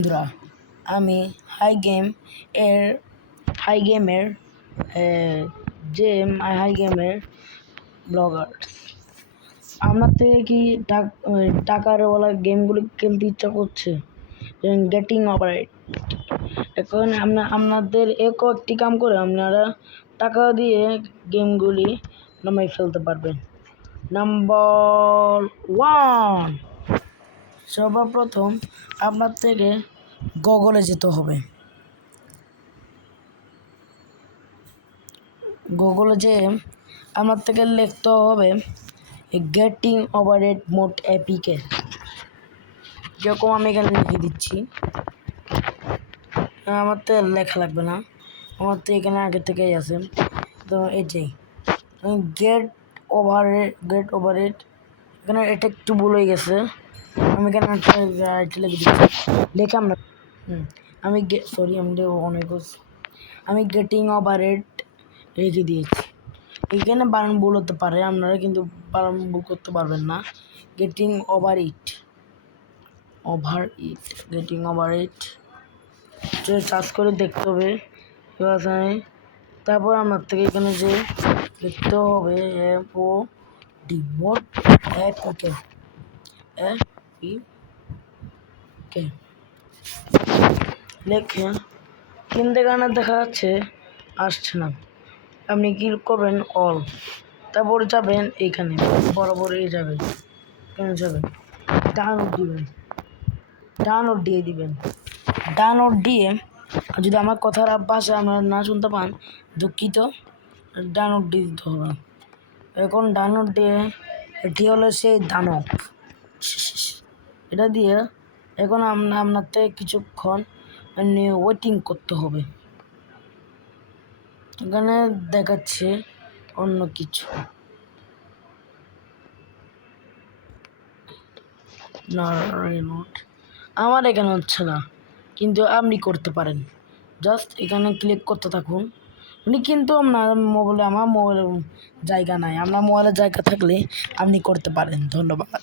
বন্ধুরা, আমি এর হাই গেমের যে হাই গেমের ব্লগার। আপনার থেকে কি টাকার ওয়ালা গেমগুলো খেলতে ইচ্ছা করছে? Getting operate. এখন আপনাদের একটি কাম করে আপনারা টাকা দিয়ে গেমগুলি নামাই ফেলতে পারবেন। নাম্বার 1, সর্বপ্রথম আপনার থেকে গুগলে যেতে হবে। গুগলে যেয়ে আমার থেকে লিখতে হবে গেটিং ওভারেট মোড এপিকে। যেরকম আমি এখানে লিখে দিচ্ছি, আমার তো লেখা লাগবে না, আমার তো এখানে আগে থেকেই আছে। তো এটাই গেট ওভারেট। এখানে এটা একটু ভুলে গেছে, আমি এখানে লিখে দিচ্ছি। লিখে আমরা আমি গেটিং ওভারেট রেখে দিয়েছি। এখানে বানান ভুল হতে পারে, আপনারা কিন্তু বানান ভুল করতে পারবেন না। Getting over it getting over it search করে দেখতে হবে। তারপর আপনার থেকে এখানে যে লিখতে হবে FOD মোড এপিকে লেখে কিনতে গানা দেখা যাচ্ছে, আসছে না। আপনি কি করবেন? অল, তারপর যাবেন এইখানে বরাবর যাবেন, কেন যাবেন ডাউনলোড দিয়ে দিবেন। ডাউনলোড দিয়ে যদি আমার কথার ভাষা আপনারা না শুনতে পান, দুঃখিত, ডাউনলোড দিয়ে দিতে হবে। এখন ডাউনলোড দিয়ে এটি হলো সেই দানব। এটা দিয়ে এখন আপনার থেকে কিছুক্ষণ ওয়েটিং করতে হবে। এখানে দেখাচ্ছে অন্য কিছু না, আমার এখানে হচ্ছে না, কিন্তু আপনি করতে পারেন। জাস্ট এখানে ক্লিক করতে থাকুন। কিন্তু আমার মোবাইলে জায়গা নাই, আপনার মোবাইলে জায়গা থাকলে আপনি করতে পারেন। ধন্যবাদ।